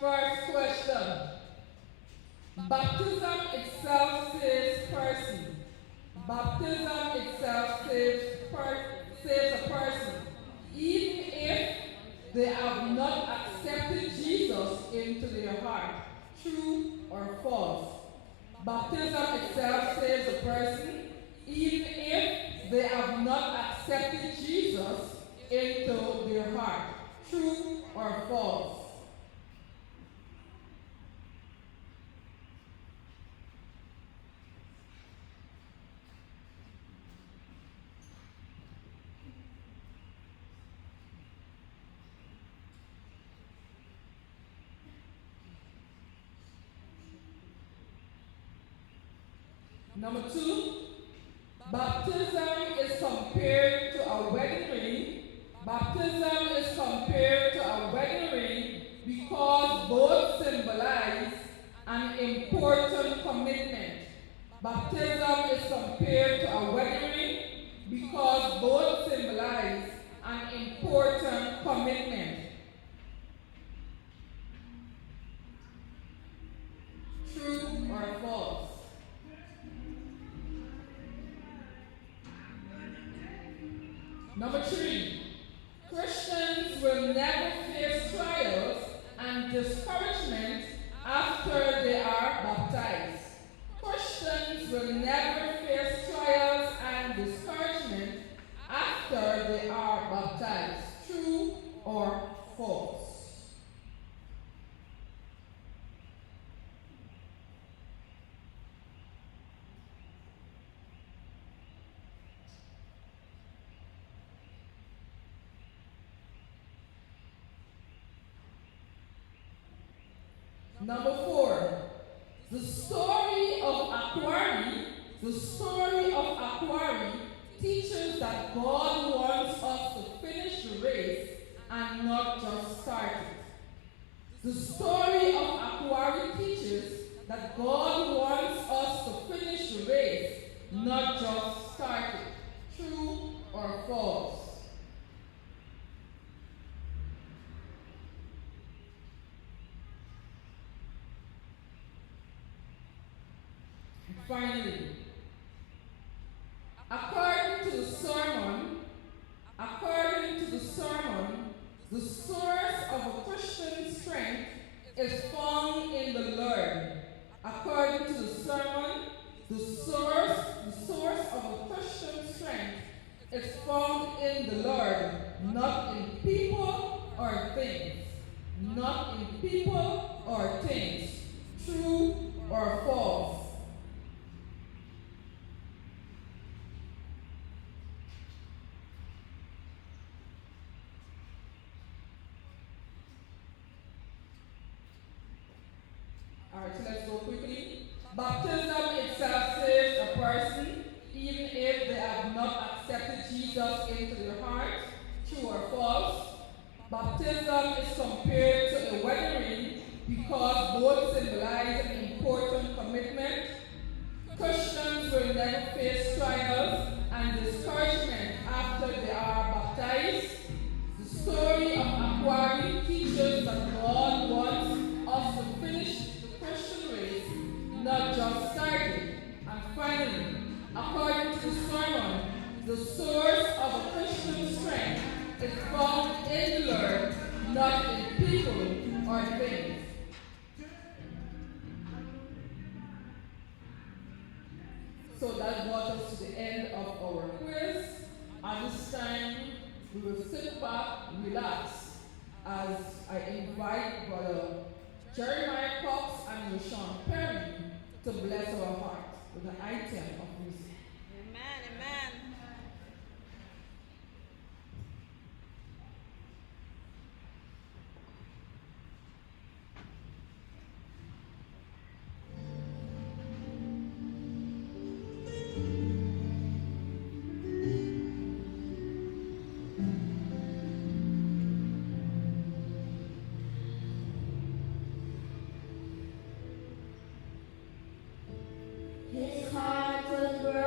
First question. Baptism itself saves person. Baptism itself saves a person, even if they have not accepted Jesus into their heart. True or false? Baptism itself saves a person, even if they have not accepted Jesus into their heart. True or false? Number two, baptism is compared to a wedding ring. Baptism is compared to a wedding ring because both symbolize an important commitment. Baptism is compared to a wedding ring because both symbolize an important commitment. True or false? Number three, Christians will never face trials and discouragement after they are baptized. Christians will never face trials and discouragement after they are baptized. True or false? Number four, the story of Aquari teaches that God wants us to finish the race and not just start it. The story of Aquari teaches that God wants us to finish the race, not just start it. True or false? Finally, according to the sermon, the source of a Christian strength is found in the Lord. According to the sermon, the source of a Christian strength is found in the Lord, not in people or things. Not in people or things. True or false? Alright, so let's go quickly. Baptism itself saves a person, even if they have not accepted Jesus into their heart. True or false? Baptism is compared to a wedding ring because both symbolize an important commitment. Christians will never face trials and discouragement after they are baptized. The story of Aquari teaches that God wants us to finish the Christian race, not just start it. And finally, according to the sermon, the source of a Christian strength is found in the Lord, not in people or things. So that brought us to the end of our quiz. At this time, we will sit back, relax, as I invite Brother Jeremiah Cox and Rashawn Perry to bless our hearts with an item of music. Amen, amen. His heart was broken.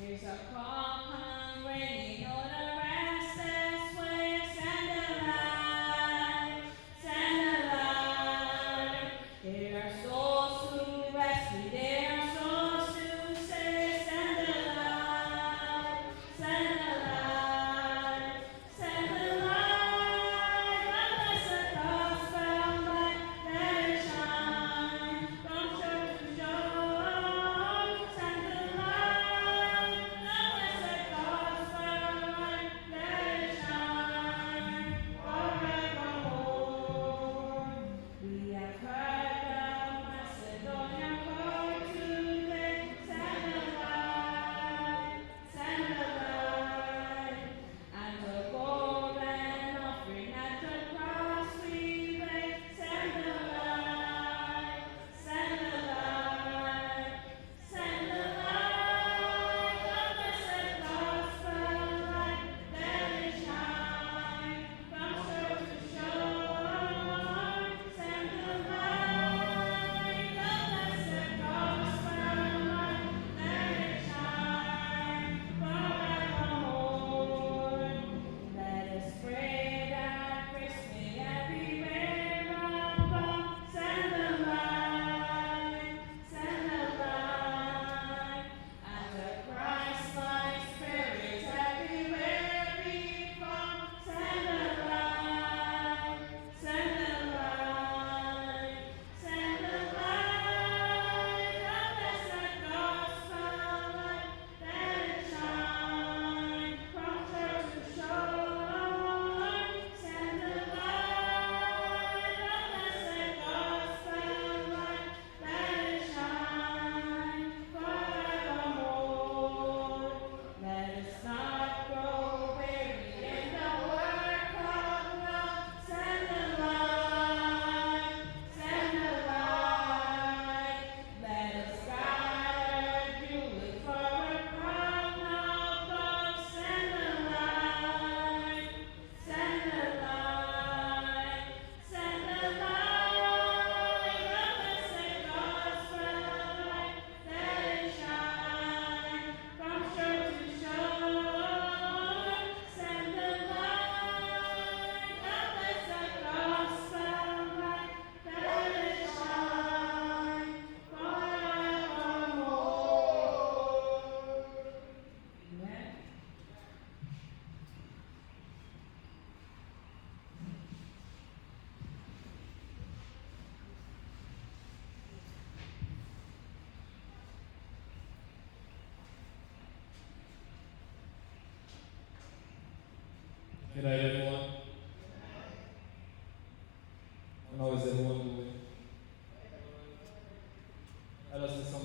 There's a calm raining on a restless wave. Send a light, send a light. There are souls to rescue, there are souls to save. Send a light, send a light, send a light. The blessed gospel light, let it shine from shore to shore. Send a light.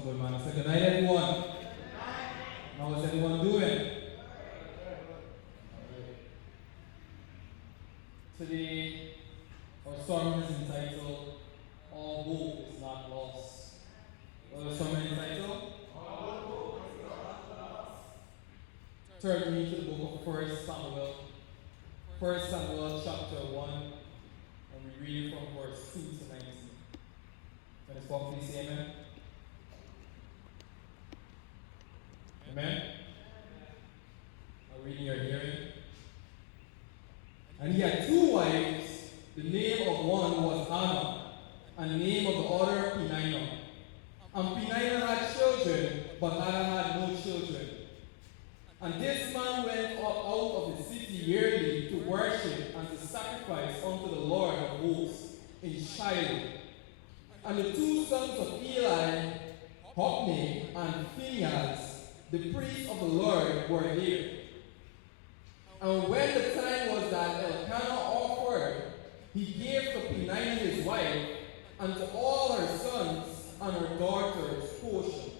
good, man. I said, good night, everyone. How is everyone doing? Today, our sermon is entitled, All Hope is Not Lost. What is the sermon entitled? Turn with me to the book of 1 Samuel. 1 Samuel chapter 1, and we read from verse 2 to 19. Can this one please say amen? Amen? I'm reading your hearing. And he had two wives. The name of one was Anna, and the name of the other Penina. And Penina had children, but Anna had no children. And this man went up out of the city yearly to worship and to sacrifice unto the Lord of hosts in Shiloh. And the two sons of Eli, Hophni and Phinehas, the priests of the Lord, were there. And when the time was that Elkanah offered, he gave to Penina his wife, and to all her sons and her daughters portion.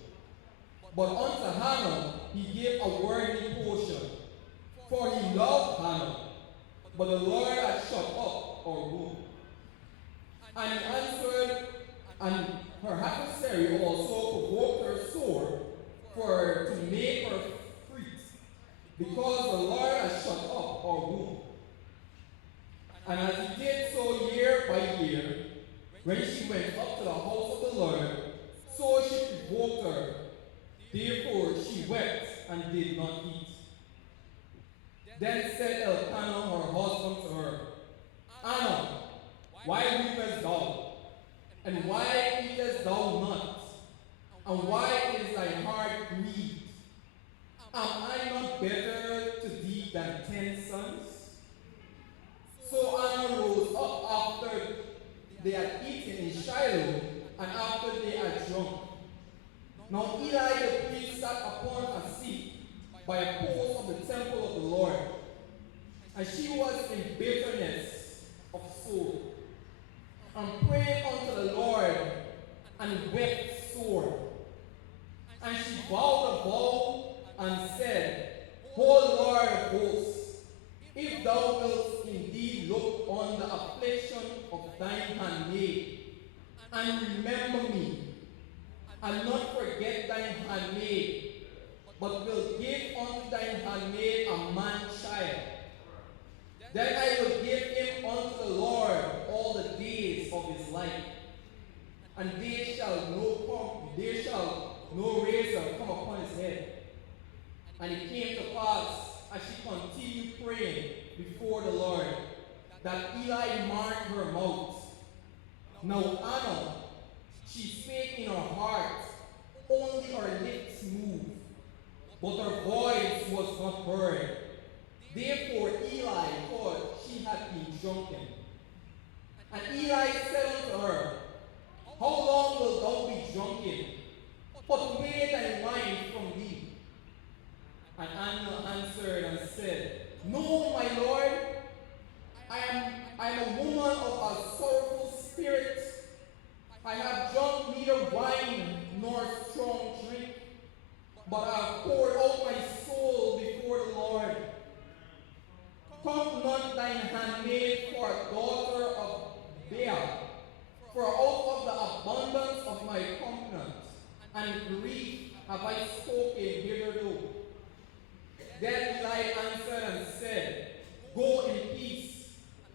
But unto Hannah he gave a worthy portion, for he loved Hannah, but the Lord had shut up her womb. And he answered, and her adversary also provoked her sore, for to make her free, because the Lord had shut up her womb. And as he did so year by year, when she went up to the house of the Lord, so she provoked her. Therefore she wept and did not eat. Then said Elkanah her husband to her, Anna, why weepest thou? And why eatest thou not? And why is thy heart grieved? Am I not better to thee than 10 sons? So Anna rose up after they had eaten in Shiloh, and after they had drunk. Now Eli the priest sat upon a seat by a post of the temple of the Lord, and she was in bitterness of soul, and prayed unto the Lord, and wept sore. And she vowed a vow, and said, O Lord of hosts, if thou wilt indeed look on the affliction of thine handmaid, and remember me, and not forget thine handmaid, but will give unto thine handmaid a man child, then I will give him unto the Lord all the days of his life, and there shall no razor come upon his head. And it came to pass, as she continued praying before the Lord, that Eli marked her mouth. Now Anna, she spake in her heart, only her lips moved, but her voice was not heard. Therefore Eli thought she had been drunken. And Eli said unto her, How long wilt thou be drunken? Put away thy wine from thee. And Anna answered and said, No, my Lord, I am a woman of a sorrowful spirit. I have drunk neither wine nor strong drink, but I have poured out my soul before the Lord. Count not thine handmaid for a daughter of Baal, for out of the abundance of my complaint and grief have I spoken hitherto. Then Eli answered and said, Go in peace,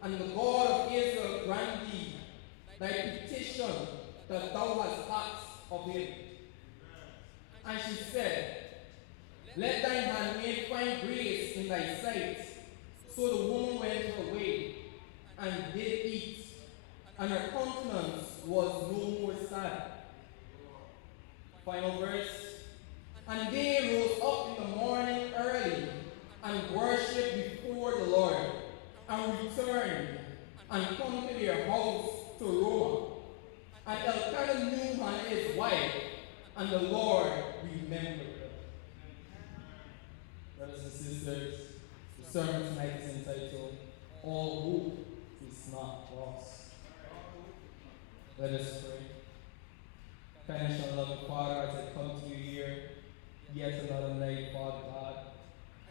and the God of Israel grant thee thy petition that thou hast asked of him. And she said, Let thine handmaid find grace in thy sight. So the woman went her way, and did eat, and her countenance was no more sad. Final verse. And they rose up in the morning early, and worshipped before the Lord, and returned, and come to their house to Ramah. And Elkanah knew Hannah his wife, and the Lord remembered her. Brothers and sisters, the sermon tonight is entitled, All Hope is Not Lost. Let us pray. Kind and loving Father, as I yet another night, Father God.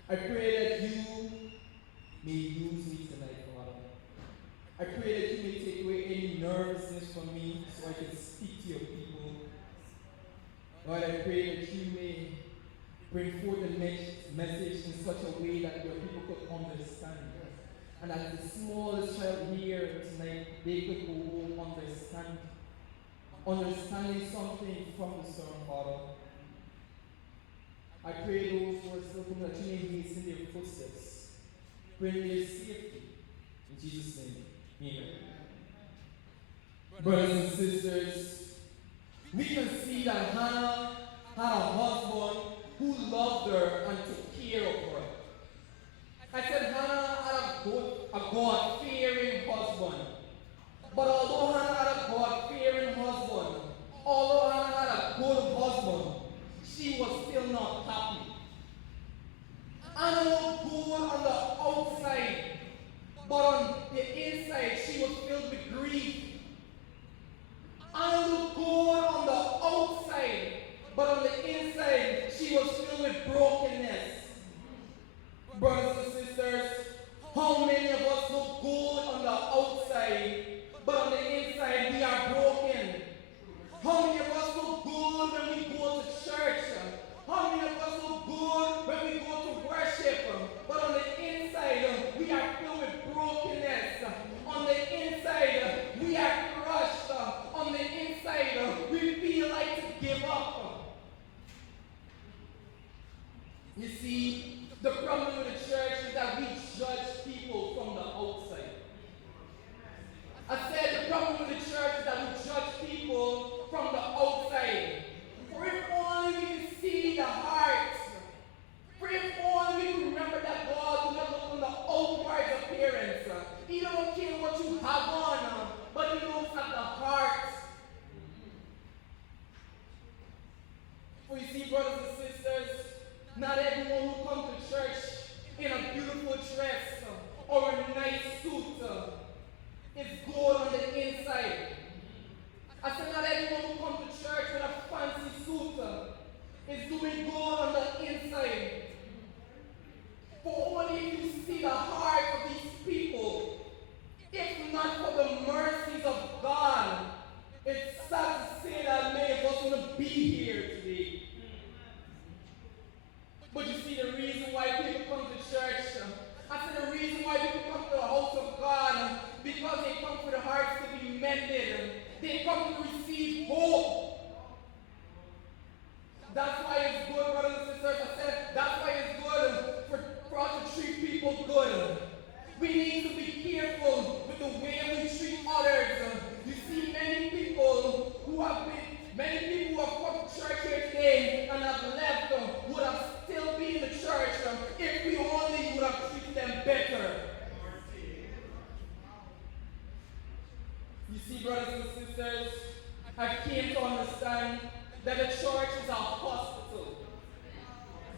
I pray that you may use me tonight, Father. I pray that you may take away any nervousness from me so I can speak to your people. Lord, I pray that you may bring forth the next message in such a way that your people could understand. And as the smallest child here tonight, they could go home understanding something from the sermon, Father. I pray those who are still coming that you may hasten their footsteps, bring their safety. In Jesus' name, amen. Brothers and sisters, we can see that Hannah had a husband who loved her and took care of her. I said Hannah had a God-fearing husband. But although Hannah had a God-fearing husband, although Hannah had a good husband, she was still not happy. Hannah looked good on the outside, but on the inside she was filled with grief. Hannah looked good on the outside, but on the inside she was filled with brokenness. Brothers and sisters, how many of us look good on the outside, but on the inside we are broken? How many of us look good when we go to church? How many of us look good when we go to worship? But on the inside we are filled with brokenness. On the inside we are crushed. On the inside we feel like to give up. You see, the problem with the church is that we judge people from the outside. I said the problem with the church is that we judge people from the outside. For if only we can see the heart. For if only we can remember that God does not look on the outward appearance. He don't care what you have on, but he looks at the heart. For you see, brothers and sisters, not everyone who comes to church in a beautiful dress or a nice suit is good on the inside. I said not everyone who comes to church with a fancy suit is doing good on the inside. For only if you see the heart of these people, if not for the mercies of God, it's sad to say that many of us wouldn't be here today. But you see the reason why people come to church, I said the reason why people come to the house of God, because they come for the hearts to be mended. They come to receive hope. That's why it's good, brothers and sisters. I said that's why it's good for us to treat people good. We need to be careful with the way we treat others. You see many people who have come to church here today and have left would have still been in the church if we only would have treated them better. You see, brothers and sisters, I came to understand that the church is a hospital.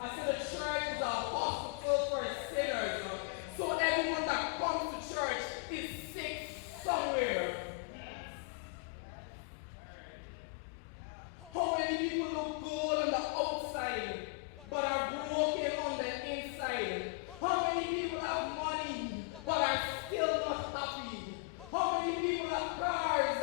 I said the church is a hospital for sinners. So everyone that comes to church is sick somewhere. How many people look good on the outside but are broken on the inside? How many people have money but are still not happy? How many people have cars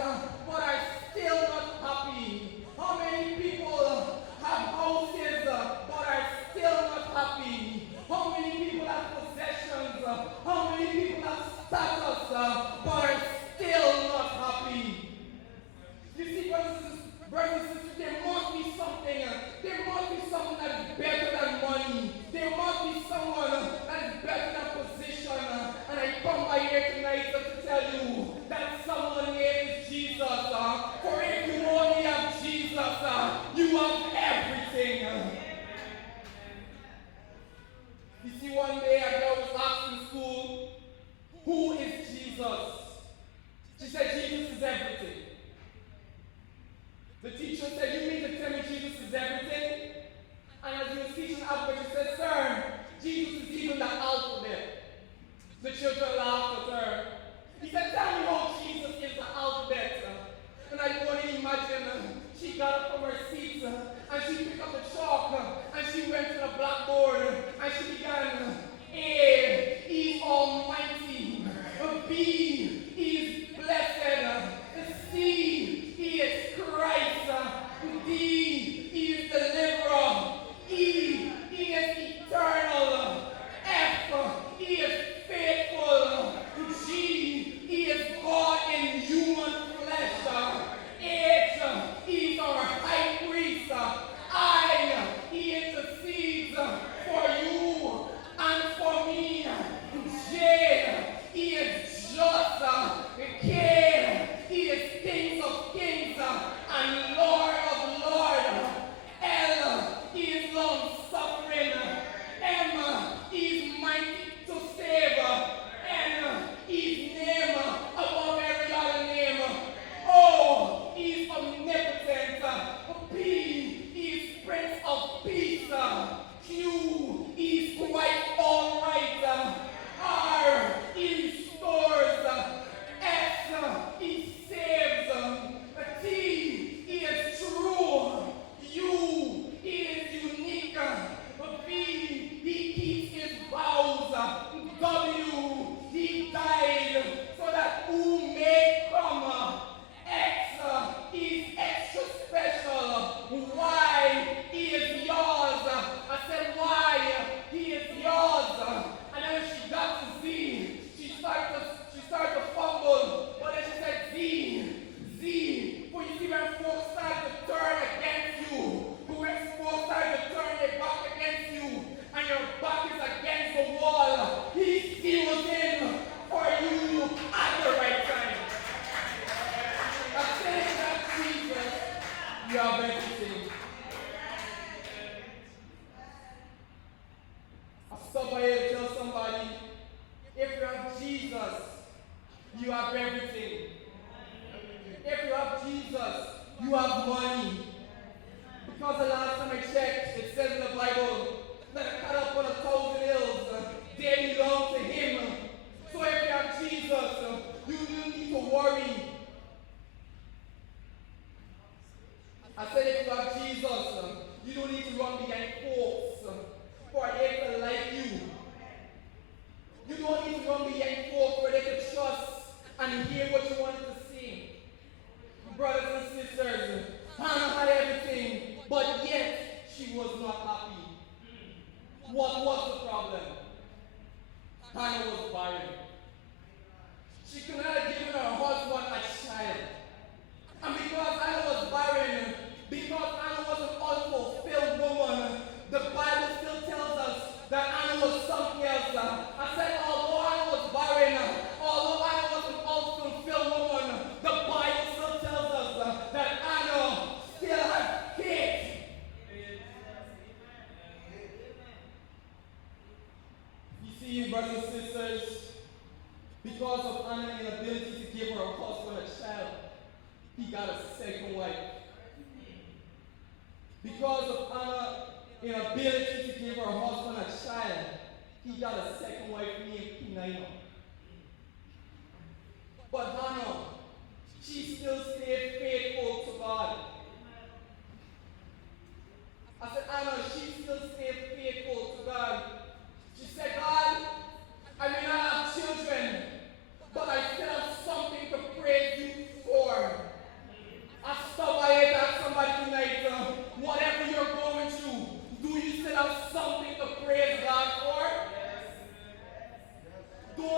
but are still not happy? How many people have houses but are still not happy? How many people have possessions? How many people have status but are still Because the last time I checked, it says in the Bible that a cut up on 1,000 hills, they belong to him. So if you have Jesus, you don't need to worry. I said if you have Jesus, you don't need to run behind folks for they to like you. You don't need to run behind folks for they to trust and hear what you want to say. Brothers and sisters, Hannah had everything, but yet she was not happy. What was the problem? Hannah was barren. She could not have given her husband a child. And because Hannah was barren, because Hannah was an unfulfilled woman, the Bible still tells us that Hannah was something else. I said, although Hannah was barren, although Hannah was an unfulfilled woman, the Bible still tells us that Hannah still had kids. You see, brothers and sisters, because of Hannah's inability to give her husband a child, he got a second wife. Because of Hannah's inability to give her husband a child, he got a second wife named Peninnah. But Hannah, she still stayed faithful to God. I said, Hannah, she still stayed faithful to God. She said, God, I may not have children, but I still have something to praise you for. I stop by here to ask somebody tonight, whatever you're going through, do you still have something to praise God for? Don't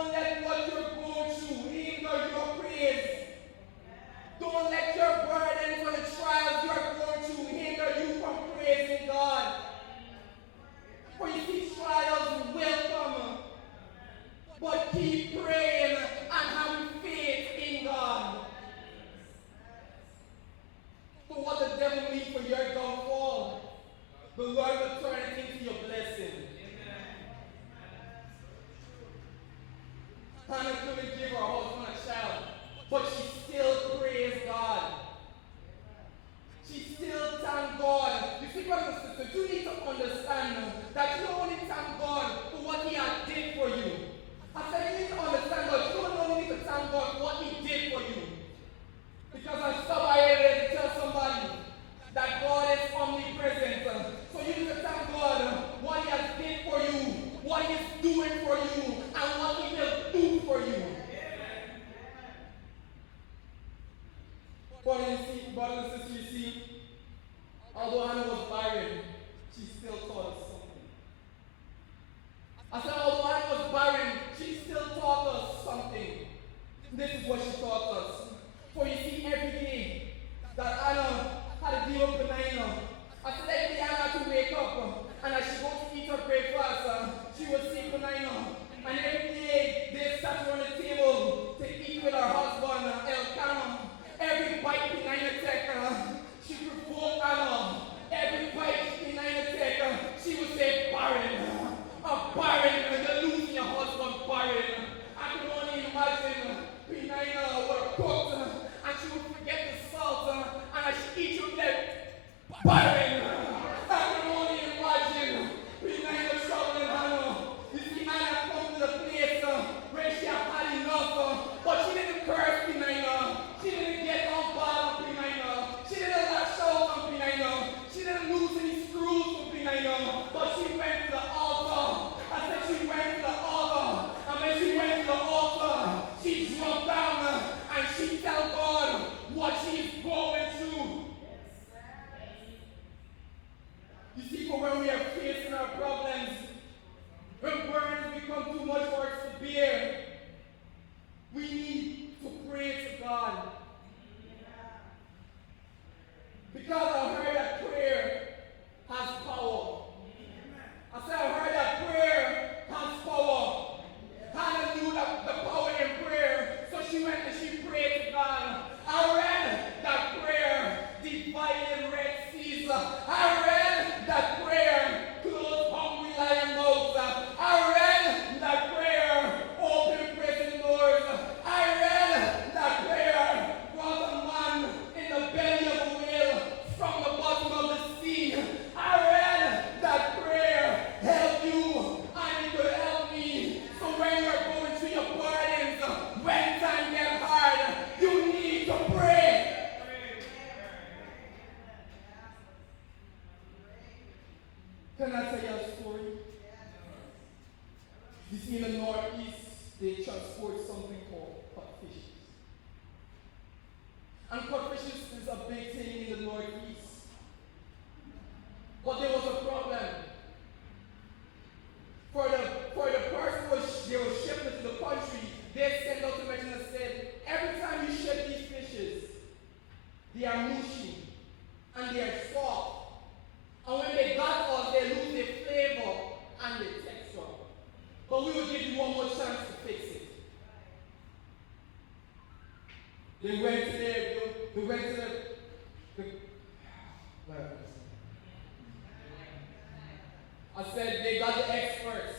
I said they got the experts.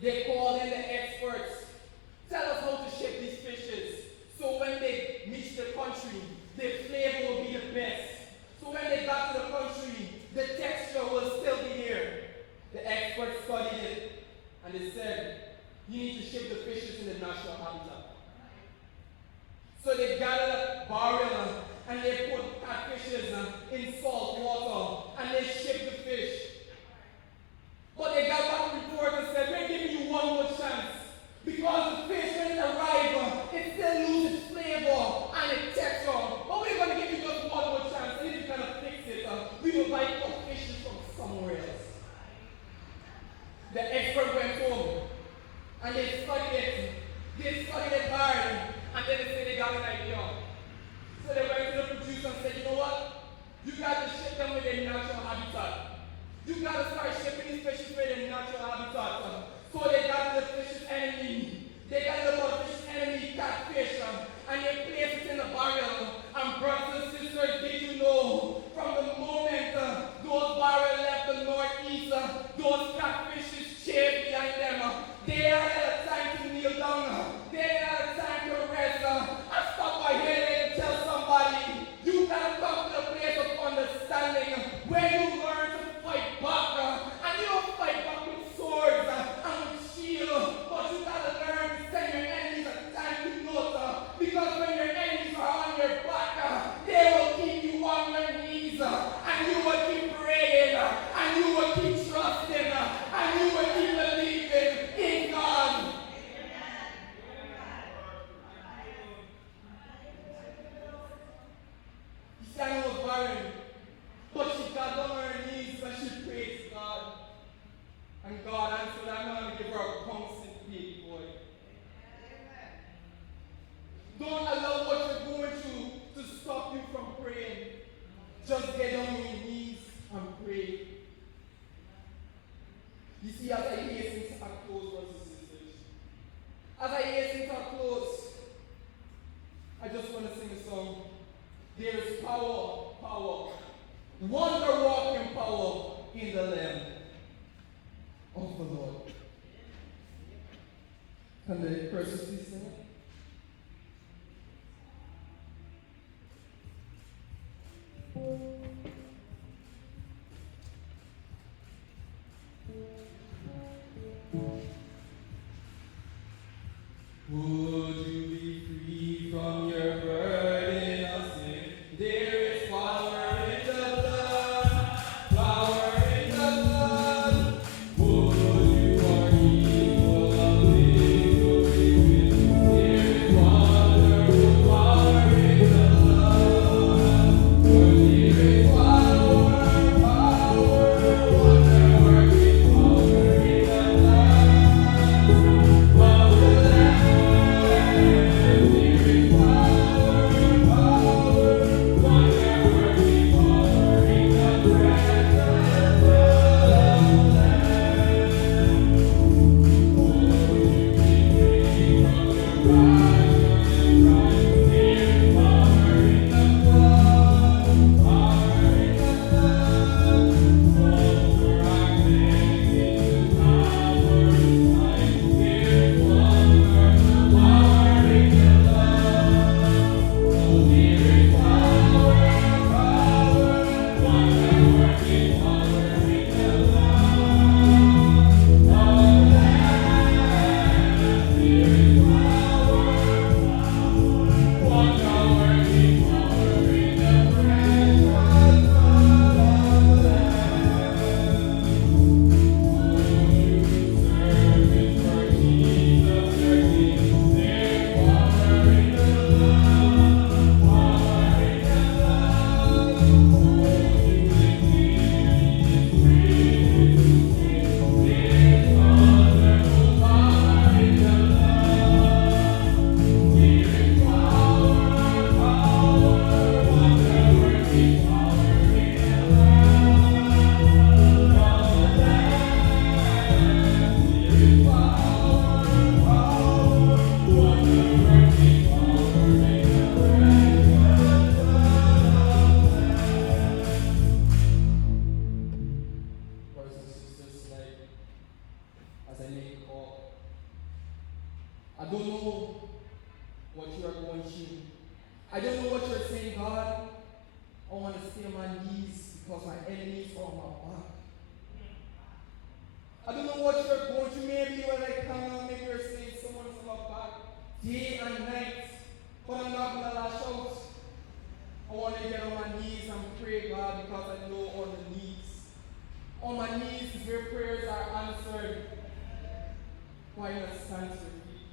They called in the experts. Tell us how to shape these fishes. So when they reach the country, the flavor will be the best. So when they got to the country, the texture will still be there. The experts studied it, and they said, you need to ship the fishes in the natural habitat. So they gathered a barrel, and they put catfishes in salt water, and they shipped the fish. But they got back to report and said, we're giving you one more chance. Because the fish, when it arrives, it still loses flavor and its texture. But we're going to give you just one more chance. And if you cannot fix it, we will buy fishes from somewhere else. The expert went home and they studied it. They studied it hard. And then they said they got an idea. So they went to the producer and said, you know what? You got to ship them with their natural habitat. You got to start shipping these fishes with their natural habitat. So they got the fish's enemy. They got the fish's enemy, catfish, and they placed it in the barrel. And brothers and sisters, did you know, from the moment those barrels left the northeast, those catfishes cheered behind them. They had a time to kneel down. They had a time to rest. I stop by here to tell somebody, you gotta come to the place of understanding where you learn to fight back. And you don't fight back with swords and with shields, but you gotta learn to send your enemies a time to note. Because when your enemies are on your back, they will keep you on your knees, and you will keep praying, and you will keep trusting, and you will keep believing in God. Hannah was barren, but she got on her knees and she praised God. And God answered, I'm not going to give her a bouncing baby boy. Don't allow what you're going through to stop you from praying. Just get on your knees and pray. You see, as I hasten to close, brothers and sisters, as I hasten to close, I just want to sing a song. There is power, wonder-working power in the Lamb of the Lord. Can the persons please sing it? Would you be free from your burden of sin? There is power in the blood, power in the blood. Would you are evil of victory with I make the call. I don't know what you are going through. I don't know what you're saying, God. I want to stay on my knees because my enemies are on my back. I don't know what you're going through. Maybe when I come out, maybe you're saying someone's on my back day and night. But I'm not going to lash out. I want to get on my knees and pray, God, because I know on the knees. On my knees is where prayers are answered. Why not stand to your feet?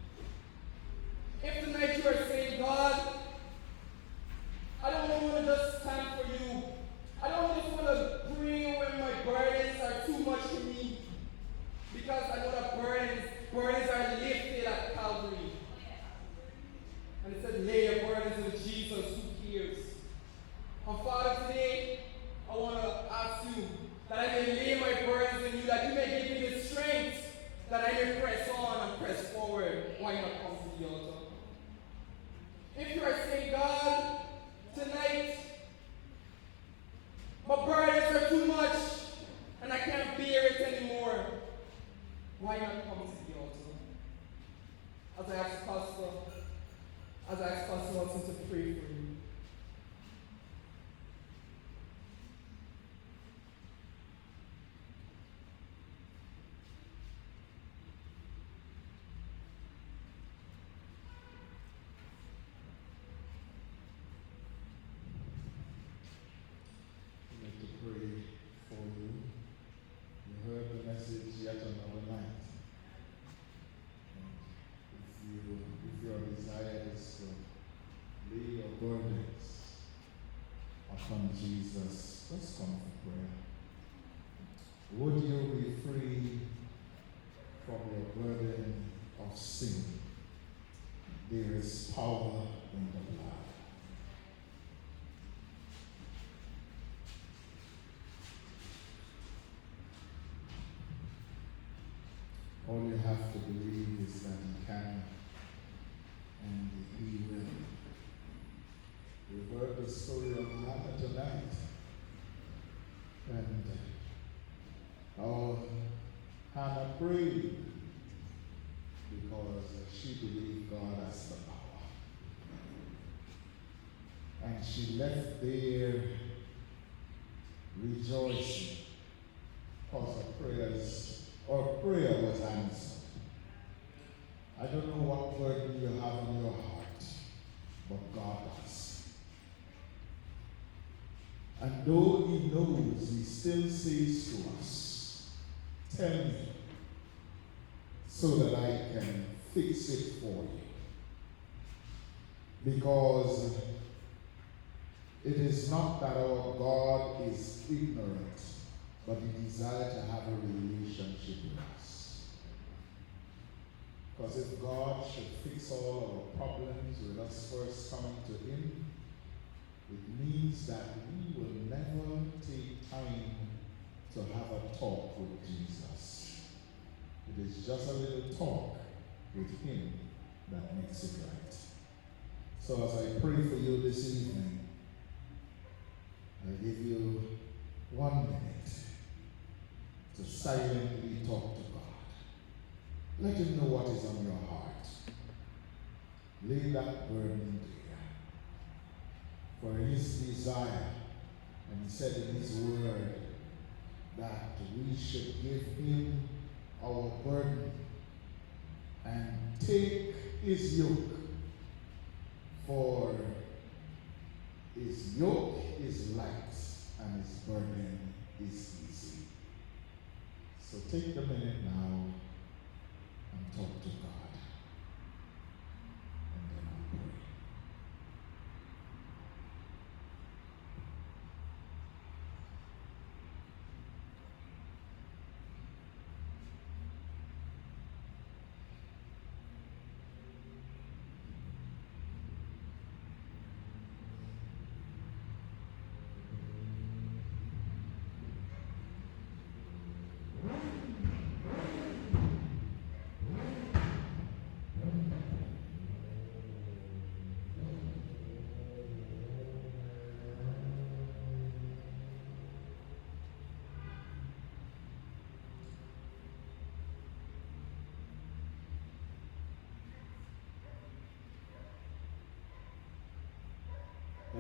If tonight you are saying, God, I don't want to just stand for you. I don't just want to pray when my burdens are too much for me. Because I know that burdens are lifted at Calvary. And it said, lay your burdens with Jesus who cares. And Father, today, I want to ask you that I may lay my burdens in you, that you may give me the strength, that I may press on and press forward. Why not come to the altar? If you are saying, God, tonight, my burdens are too much, and I can't bear it anymore, why not come to the altar? As I ask Pastor Watson to pray for you. I'd like to pray for you. You heard the message yet another night. And if your desire is to lay your burdens upon Jesus, let's come for prayer. Would you be free from your burden of sin? There is power in the blood. All you have to believe is that He can, and He will. We heard the story of Hannah tonight, and how Hannah prayed because she believed God has the power. And she left there rejoicing because her prayer was answered. I don't know what burden you have in your heart, but God does. And though He knows, He still says to us, tell me so that I can fix it for you. Because it is not that our God is ignorant, but He desires to have a relationship with us. Because if God should fix all our problems with us first coming to Him, it means that we will never take time to have a talk with Jesus. It is just a little talk with Him that makes it right. So as I pray for you this evening, I give you 1 minute to silently talk to God. Let Him know what is on your heart. Lay that burden there. For His desire, and He said in His word, that we should give Him our burden and take His yoke. For His yoke is light and His burden is easy. So take the minute now and talk to God. And then I'll pray.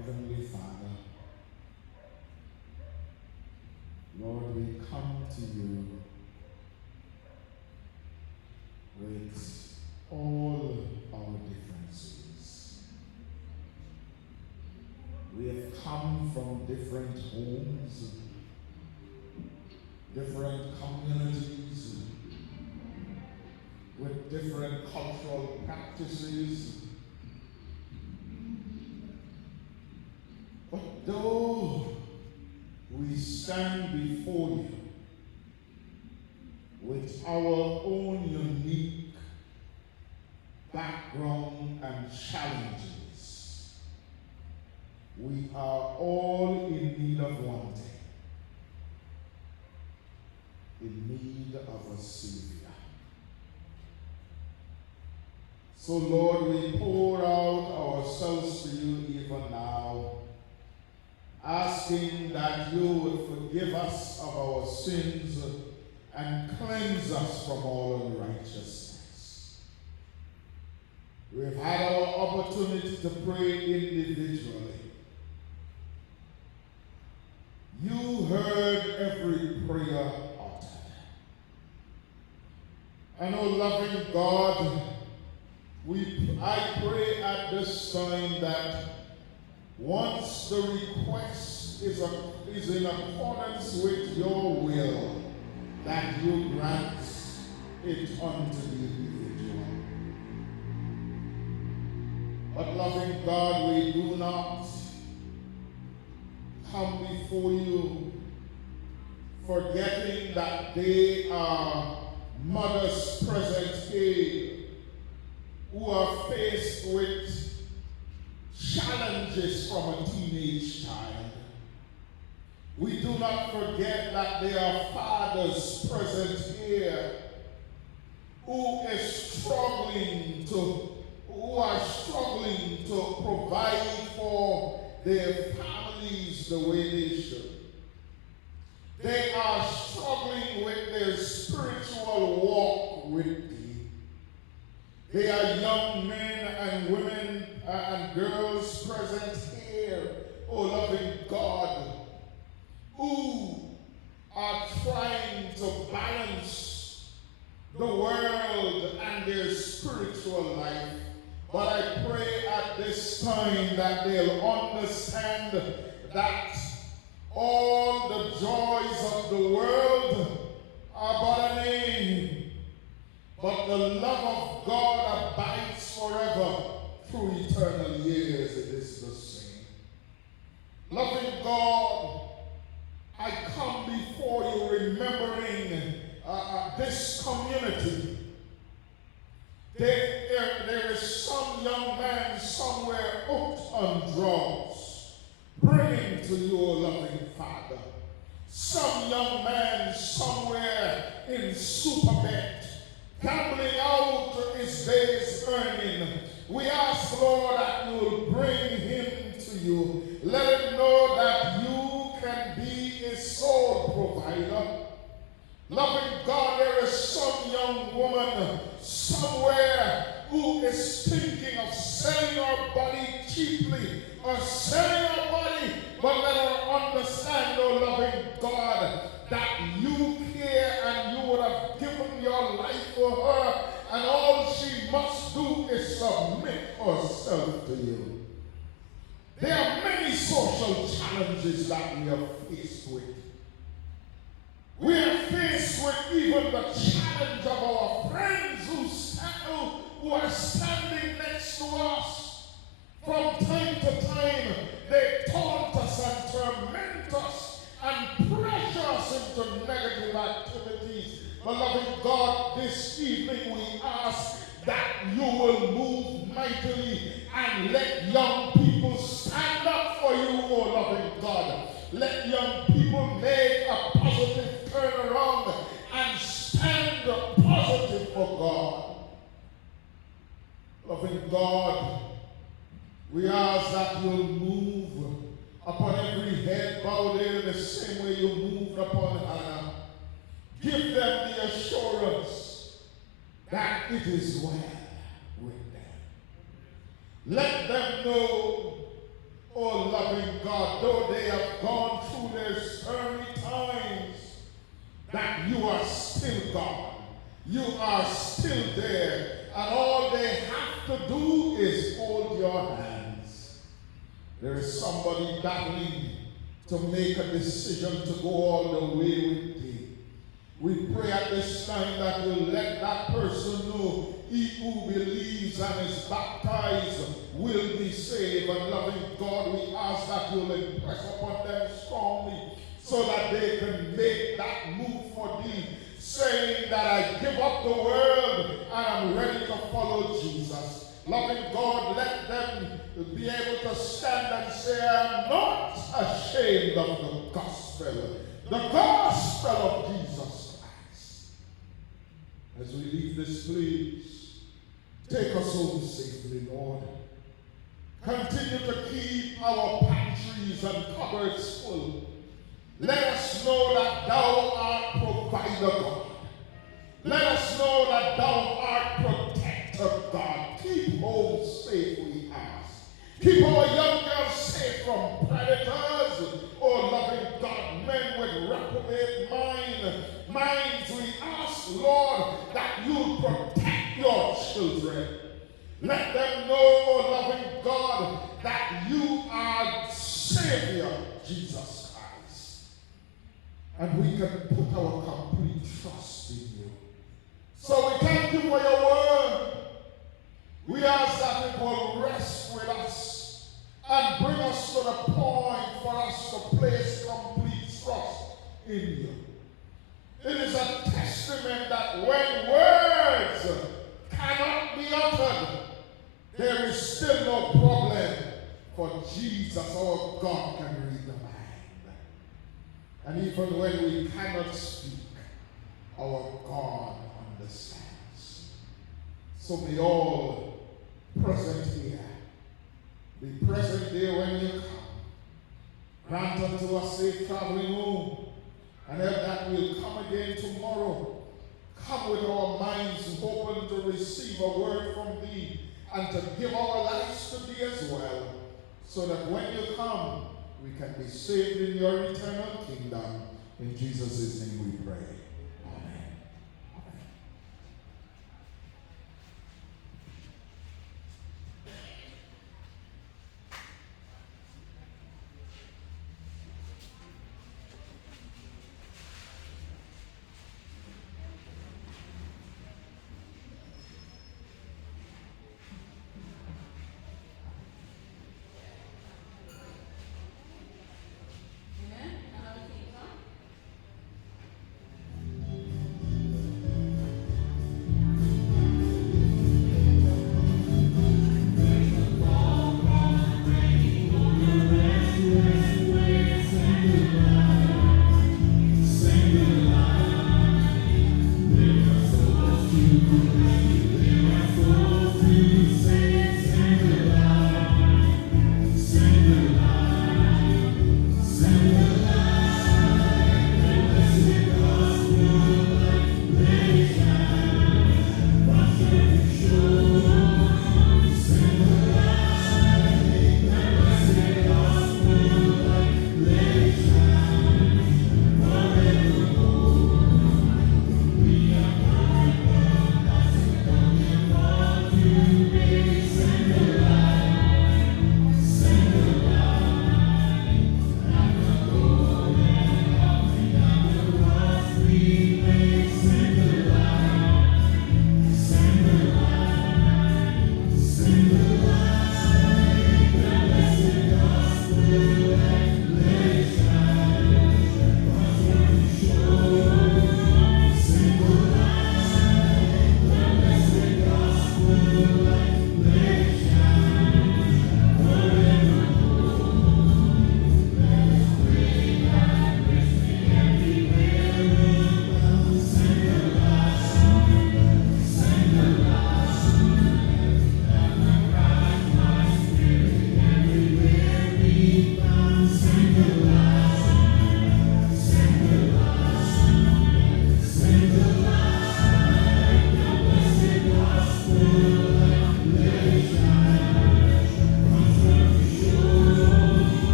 Heavenly Father, Lord, we come to you with all our differences. We have come from different homes, different communities, with different cultural practices. But though we stand before you with our own unique background and challenges, we are all in need of one thing, in need of a Savior. So Lord, we pour out ourselves to you even now, asking that you would forgive us of our sins and cleanse us from all unrighteousness. We've had our opportunity to pray individually. You heard every prayer uttered. And oh loving God, I pray at this time that once the request is in accordance with your will, that you grant it unto the individual. But loving God, we do not come before you forgetting that they are mothers present here who are faced with challenges from a teenage child. We do not forget that there are fathers present here who are struggling to provide for their families the way they should. They are struggling with their spiritual walk with thee. They are young men and women and girls present here, oh loving God, who are trying to balance the world and their spiritual life. But I pray at this time that they'll understand that all the joys of the world are but a name, but the love of God abides forever through eternal years. It is the same. Loving God, I come before you remembering this community. There is some young man somewhere hooked on drugs, bringing to you, O loving Father. Some young man somewhere in Superbet, gambling out his day's earning. We ask, Lord, that you will bring him to you. Let him know that you can be his sole provider. Loving God, there is some young woman somewhere who is thinking of selling her body cheaply or selling her body, but let her understand, oh loving God, that you care and you would have given your life for her, and all she must do is submit herself to you. There are many social challenges that we are faced with. We are faced with even the challenge of our friends who are standing next to us. From time to time, they taunt us and torment us and pressure us into negative activities. Beloved God, this evening we ask that you will move mightily and let young people stand up for you, oh loving God. Let young people make a positive turnaround and stand positive for God. Loving God, we ask that you'll move upon every head bowed in the same way you moved upon Hannah. Give them the assurance that it is well with them. Let them know, oh that you are still God. You are still there, and all they have to do is hold your hands. There is somebody battling to make a decision to go all the way with thee. We pray at this time that you'll let that person know he who believes and is baptized will be saved. And loving God, we ask that you'll impress upon them strongly so that they can make that move for thee, saying that I give up the world and I'm ready to follow Jesus. Loving God, let them be able to stand and say, I'm not ashamed of the gospel of Jesus Christ. As we leave this place, take us home safely, Lord. Continue to keep our pantries and cupboards full. Let us know that thou art provider, God. Let us know that thou art protector, God. Keep home safe, we ask. Keep our young girls safe from predators. Oh, loving God, men with reprobate minds, we ask, Lord, that you protect your children. Let them know, oh, loving God, that you are Savior, Jesus Christ. And we can put our complete trust in you. So we thank you for your word. We ask that it will rest with us and bring us to the point for us to place complete trust in you. It is a testament that when words cannot be uttered, there is still no problem, for Jesus, our God, can read the mind. And even when we cannot speak, our God understands. So may all present here be present there when you come. Grant unto us safe traveling home, and if that will come again tomorrow, come with our minds open to receive a word from thee and to give our lives to thee as well, so that when you come, we can be saved in your eternal kingdom. In Jesus' name we pray.